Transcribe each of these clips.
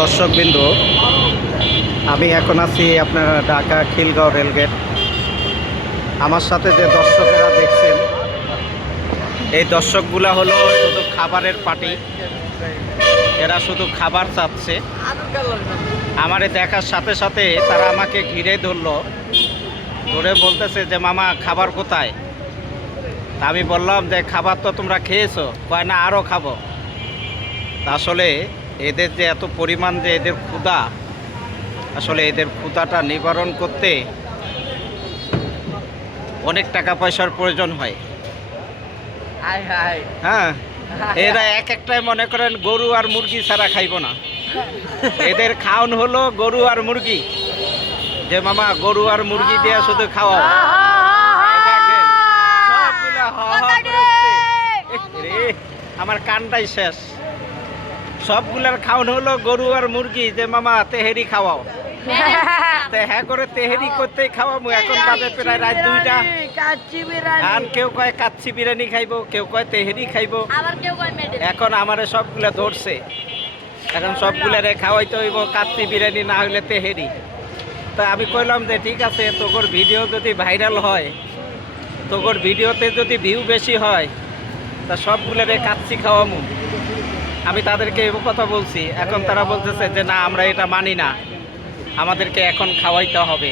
দর্শকবৃন্দ, আমি এখন আছি আপনার ঢাকা খিলগাঁও রেলগেট। আমার সাথে যে দর্শকেরা দেখছেন, এই দর্শকগুলা হলো শুধু খাবারের পার্টি। এরা শুধু খাবার চাচ্ছে। আমারে দেখার সাথে সাথে তারা আমাকে ঘিরে ধরলো, ধরে বলতেছে যে মামা খাবার কোথায়। আমি বললাম যে খাবার তো তোমরা খেয়েছো, কয় না আরও খাবো। আসলে এদের যে এত পরিমাণ যে এদের ক্ষুধা, আসলে এদের ক্ষুধাটা নিবারণ করতে অনেক টাকা পয়সার প্রয়োজন হয়। হ্যাঁ, এরা এক একটাই মনে করেন গরু আর মুরগি ছাড়া খাইব না। এদের খাওয়ান হলো গরু আর মুরগি, যে মামা গরু আর মুরগি দিয়ে শুধু খাওয়াও। সবগুলা আমার কানটাই শেষ। সবগুলার খাওয়ান হলো গরু আর মুরগি, যে মামা তেহেরি খাওয়াও। হ্যাঁ করে তেহেরি করতেই খাওয়াবো। এখন বাজে প্রায় রাত 2টা। আর কেউ কয় কাচ্চি বিরিয়ানি খাইবো, কেউ কয় তেহেরি খাইবো। এখন আমারে সবগুলা ধরছে, এখন সবগুলারে খাওয়াইতে হইব কাচ্চি বিরিয়ানি, না হইলে তেহেরি। তা আমি কইলাম যে ঠিক আছে, তোর ভিডিও যদি ভাইরাল হয়, তোর ভিডিওতে যদি ভিউ বেশি হয়, তা সবগুলারে কাচ্চি খাওয়ামু। আমি তাদেরকে এই কথা বলছি। এখন তারা বলতেছে যে না, আমরা এটা মানি না, আমাদেরকে এখন খাওয়াইতে হবে।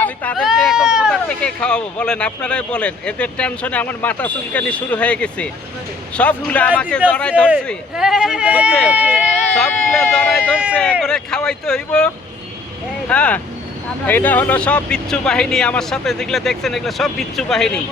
আমি তাদেরকে এখন কোথা থেকে খাওয়াবো বলেন, আপনারাই বলেন। এদের টেনশনে আমার মাথা চুলকানি শুরু হয়ে গেছে। সবগুলো আমাকে জড়াই ধরছে, সবগুলো জড়াই ধরছে, করে খাওয়াইতে হইব। হ্যাঁ, এটা হলো সব বিচ্ছু বাহিনী। আমার সাথে যেগুলো দেখছেন, এগুলো সব বিচ্ছু বাহিনী।